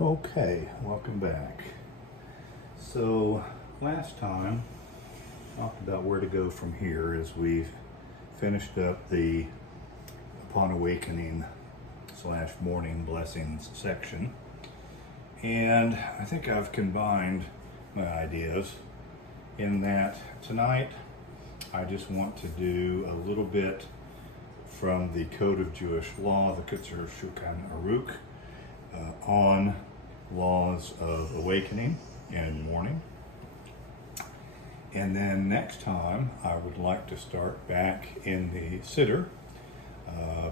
Okay, welcome back. So last time talked about where to go from here as we've finished up the Upon Awakening / Morning Blessings section. And I think I've combined my ideas in that tonight I just want to do a little bit from the Code of Jewish Law, the Kitzur Shulchan Aruch, on laws of awakening and mourning. And then next time I would like to start back in the Siddur,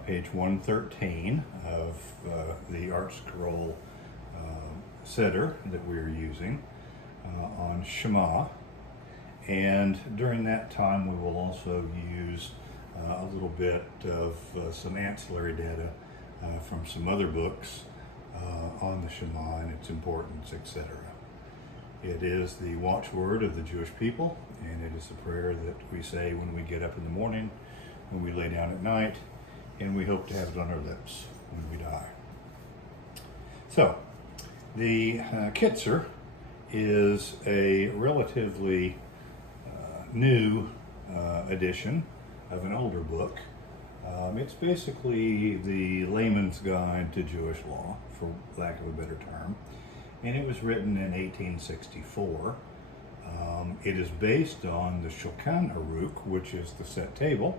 page 113 of the Art Scroll Siddur that we're using on Shema. And during that time we will also use a little bit of some ancillary data from some other books on the Shema and its importance, etc. It is the watchword of the Jewish people, and it is the prayer that we say when we get up in the morning, when we lay down at night, and we hope to have it on our lips when we die. So, the Kitzur is a relatively new edition of an older book. It's basically the layman's guide to Jewish law, for lack of a better term, and it was written in 1864. It is based on the Shulchan Aruch, which is the set table,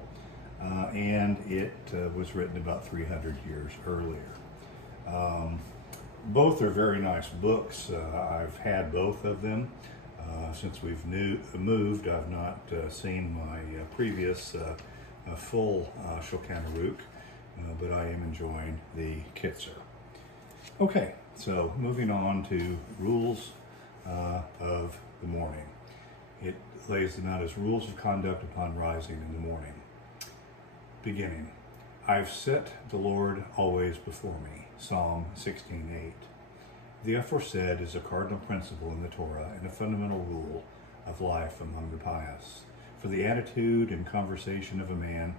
and it was written about 300 years earlier. Both are very nice books. I've had both of them. Since we've moved, I've not seen my previous full Shulchan Aruch, but I am enjoying the Kitzur. Okay, so moving on to rules of the morning. It lays them out as rules of conduct upon rising in the morning. Beginning, I've set the Lord always before me, Psalm 16:8. The aforesaid is a cardinal principle in the Torah and a fundamental rule of life among the pious. For the attitude and conversation of a man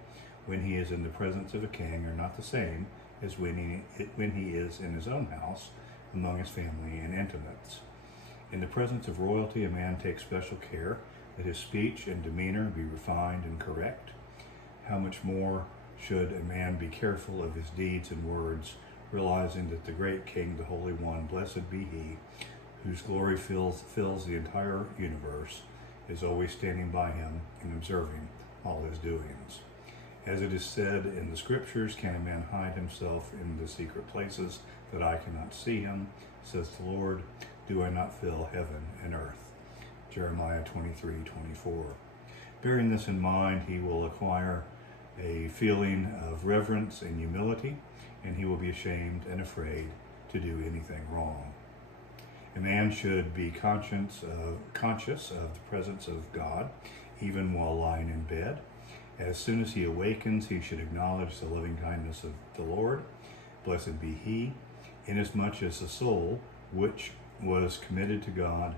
when he is in the presence of a king are not the same as when he is in his own house among his family and intimates. In the presence of royalty, a man takes special care that his speech and demeanor be refined and correct. How much more should a man be careful of his deeds and words, realizing that the great King, the Holy One, blessed be he, whose glory fills the entire universe, is always standing by him and observing all his doings. As it is said in the scriptures, can a man hide himself in the secret places that I cannot see him, says the Lord, do I not fill heaven and earth? Jeremiah 23:24. Bearing this in mind, he will acquire a feeling of reverence and humility, and he will be ashamed and afraid to do anything wrong. A man should be conscious of the presence of God, even while lying in bed. As soon as he awakens, he should acknowledge the loving kindness of the Lord. Blessed be he, inasmuch as the soul, which was committed to God,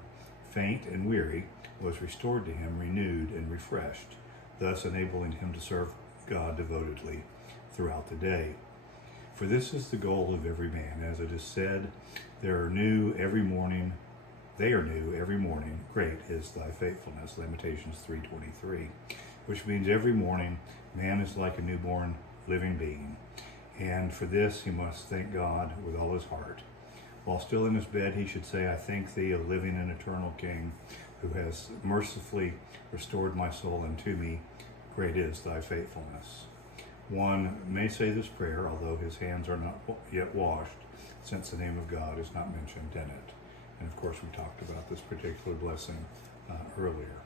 faint and weary, was restored to him, renewed and refreshed, thus enabling him to serve God devotedly throughout the day. For this is the goal of every man, as it is said, they are new every morning, great is thy faithfulness, Lamentations 3:23, which means every morning man is like a newborn living being, and for this he must thank God with all his heart. While still in his bed, he should say, I thank thee, O living and eternal King, who has mercifully restored my soul unto me, great is thy faithfulness. One may say this prayer, although his hands are not yet washed, since the name of God is not mentioned in it. And of course, we talked about this particular blessing earlier.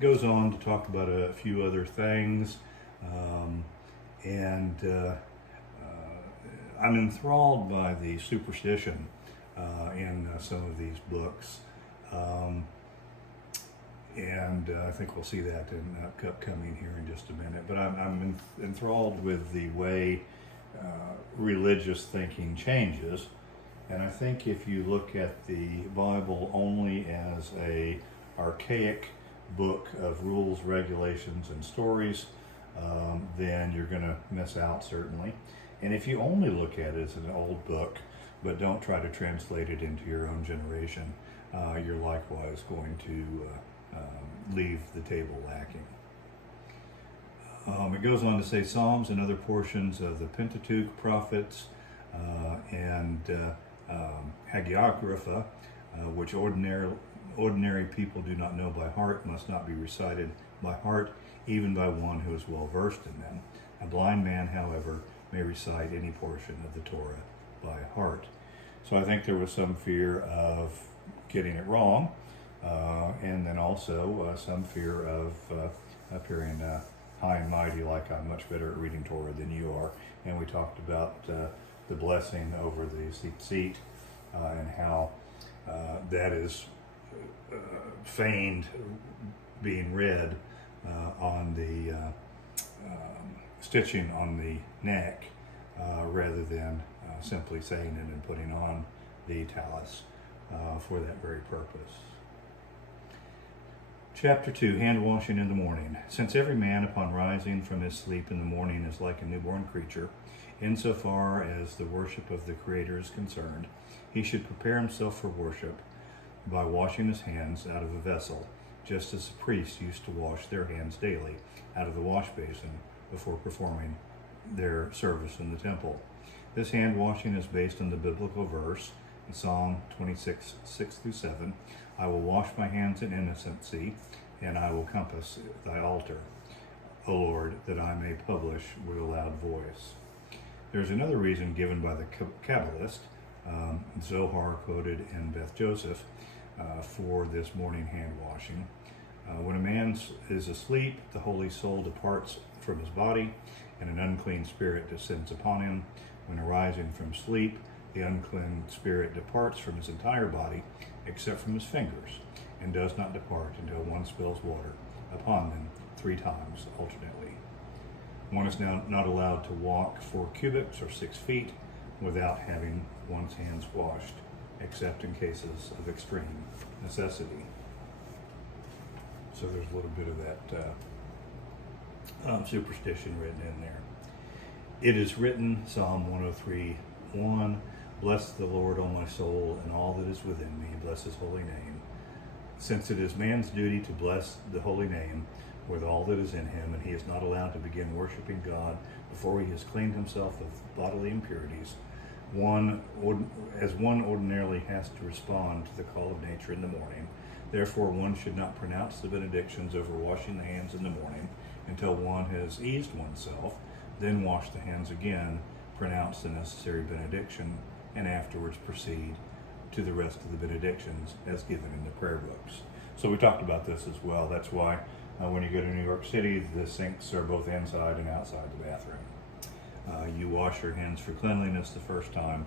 Goes on to talk about a few other things, and I'm enthralled by the superstition in some of these books. And I think we'll see that in upcoming here in just a minute. But I'm enthralled with the way religious thinking changes. And I think if you look at the Bible only as a archaic book of rules, regulations, and stories, then you're going to miss out, certainly. And if you only look at it as an old book, but don't try to translate it into your own generation, you're likewise going to leave the table lacking. It goes on to say Psalms and other portions of the Pentateuch, prophets, and hagiographa, which ordinary people do not know by heart, must not be recited by heart, even by one who is well versed in them. A blind man, however, may recite any portion of the Torah by heart. So I think there was some fear of getting it wrong, and then also some fear of appearing high and mighty, like I'm much better at reading Torah than you are. And we talked about the blessing over the seat and how that is feigned being read on the stitching on the neck rather than simply saying it and putting on the talus for that very purpose. Chapter 2, Hand Washing in the Morning. Since every man upon rising from his sleep in the morning is like a newborn creature, insofar as the worship of the Creator is concerned, he should prepare himself for worship by washing his hands out of a vessel, just as the priests used to wash their hands daily out of the wash basin before performing their service in the temple. This hand washing is based on the biblical verse in Psalm 26, 6-7. I will wash my hands in innocency, and I will compass thy altar, O Lord, that I may publish with a loud voice. There's another reason given by the Kabbalist, Zohar quoted in Beth Joseph, for this morning hand washing. When a man is asleep, the holy soul departs from his body, and an unclean spirit descends upon him. When arising from sleep, the unclean spirit departs from his entire body, except from his fingers, and does not depart until one spills water upon them 3 times alternately. One is now not allowed to walk 4 cubits or 6 feet without having one's hands washed, except in cases of extreme necessity. So there's a little bit of that superstition written in there. It is written, Psalm 103:1, bless the Lord, O my soul, and all that is within me, bless his holy name. Since it is man's duty to bless the holy name with all that is in him, and he is not allowed to begin worshiping God before he has cleaned himself of bodily impurities, one ordinarily has to respond to the call of nature in the morning. Therefore, one should not pronounce the benedictions over washing the hands in the morning until one has eased oneself, then wash the hands again, pronounce the necessary benediction, and afterwards proceed to the rest of the benedictions as given in the prayer books. So we talked about this as well. That's why when you go to New York City, the sinks are both inside and outside the bathroom. You wash your hands for cleanliness the first time,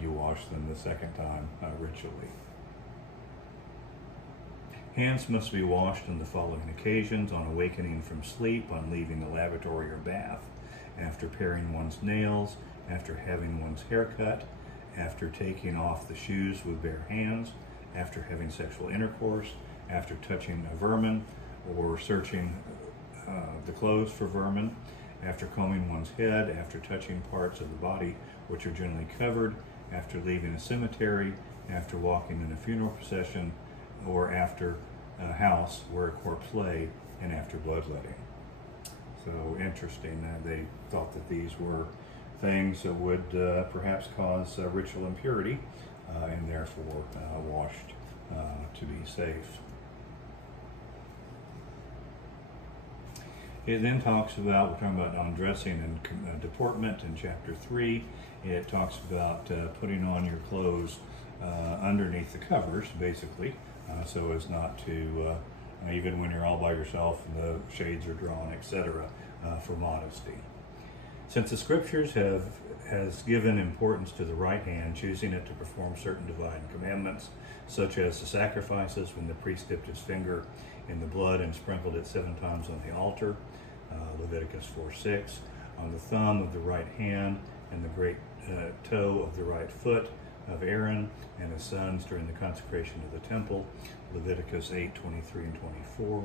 you wash them the second time ritually. Hands must be washed on the following occasions: on awakening from sleep, on leaving the lavatory or bath, after paring one's nails, after having one's hair cut, after taking off the shoes with bare hands, after having sexual intercourse, after touching a vermin or searching the clothes for vermin, after combing one's head, after touching parts of the body which are generally covered, after leaving a cemetery, after walking in a funeral procession, or after a house where a corpse lay, and after bloodletting. So interesting. They thought that these were things that would perhaps cause ritual impurity, and therefore washed to be safe. It then talks about, we're talking about undressing and deportment in chapter 3. It talks about putting on your clothes underneath the covers, basically, so as not to, even when you're all by yourself and the shades are drawn, etc., for modesty. Since the scriptures has given importance to the right hand, choosing it to perform certain divine commandments, such as the sacrifices when the priest dipped his finger in the blood and sprinkled it 7 times on the altar, Leviticus 4:6, on the thumb of the right hand and the great toe of the right foot of Aaron and his sons during the consecration of the temple, Leviticus 8:23 and 24,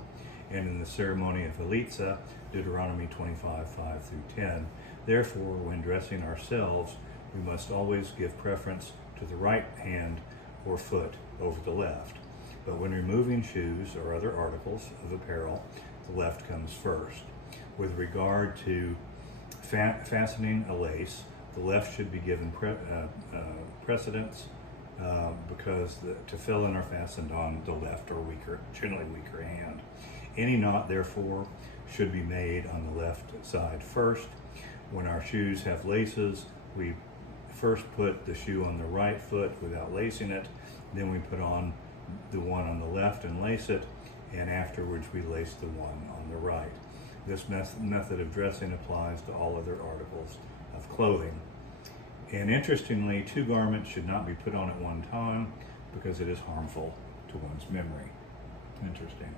and in the ceremony of Halitza, Deuteronomy 25:5-10. Therefore, when dressing ourselves, we must always give preference to the right hand or foot over the left. But when removing shoes or other articles of apparel, the left comes first. With regard to fastening a lace, the left should be given precedence because to fill in are fastened on the left or generally weaker hand. Any knot, therefore, should be made on the left side first. When our shoes have laces, we first put the shoe on the right foot without lacing it, then we put on the one on the left and lace it, and afterwards we lace the one on the right. This method of dressing applies to all other articles of clothing. And interestingly, 2 garments should not be put on at one time because it is harmful to one's memory. Interesting.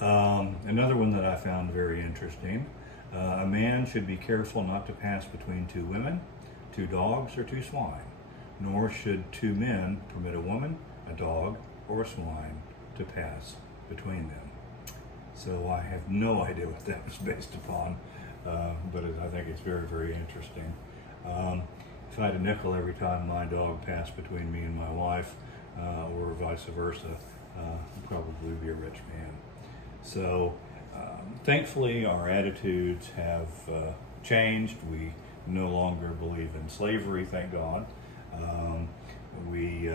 Another one that I found very interesting. A man should be careful not to pass between 2 women, 2 dogs, or 2 swine, nor should 2 men permit a woman, a dog, or a swine to pass between them. So I have no idea what that was based upon, but I think it's very, very interesting. If I had a nickel every time my dog passed between me and my wife, or vice versa, I'd probably be a rich man. So thankfully our attitudes have changed. We no longer believe in slavery, thank God. We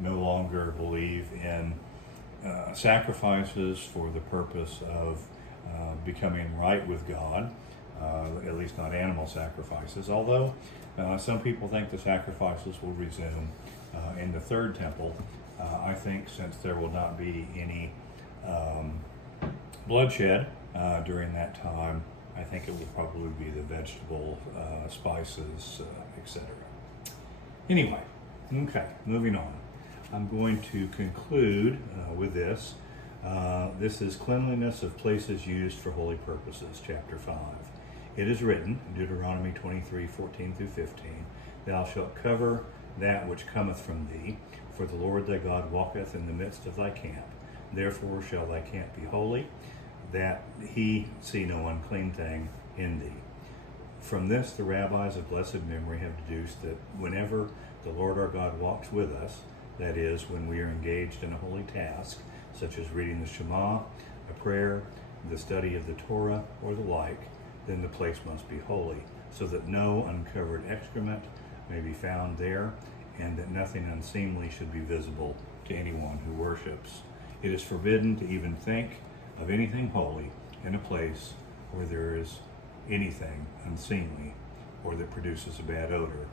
no longer believe in sacrifices for the purpose of becoming right with God, at least not animal sacrifices, although some people think the sacrifices will resume in the third temple. I think since there will not be any bloodshed during that time, I think it will probably be the vegetable, spices, etc. Anyway, okay, moving on. I'm going to conclude with this. This is cleanliness of places used for holy purposes, chapter 5. It is written, Deuteronomy 23:14-15, Thou shalt cover that which cometh from thee, for the Lord thy God walketh in the midst of thy camp. Therefore shall thy camp be holy, that he see no unclean thing in thee. From this, the rabbis of blessed memory have deduced that whenever the Lord our God walks with us, that is, when we are engaged in a holy task, such as reading the Shema, a prayer, the study of the Torah, or the like, then the place must be holy, so that no uncovered excrement may be found there, and that nothing unseemly should be visible to anyone who worships. It is forbidden to even think of anything holy in a place where there is anything unseemly or that produces a bad odor,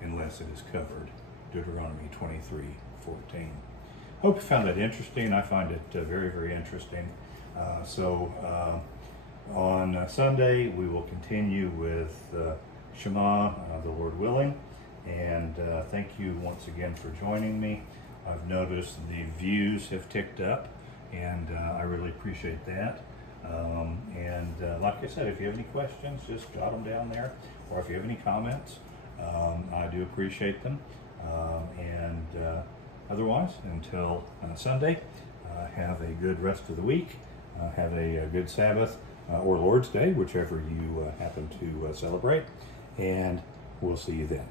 unless it is covered. Deuteronomy 23:14. Hope you found that interesting. I find it very, very interesting. On Sunday, we will continue with Shema, the Lord willing. And thank you once again for joining me. I've noticed the views have ticked up, and I really appreciate that. Like I said, if you have any questions, just jot them down there. Or if you have any comments, I do appreciate them. Otherwise, until Sunday, have a good rest of the week. Have a good Sabbath or Lord's Day, whichever you happen to celebrate. And we'll see you then.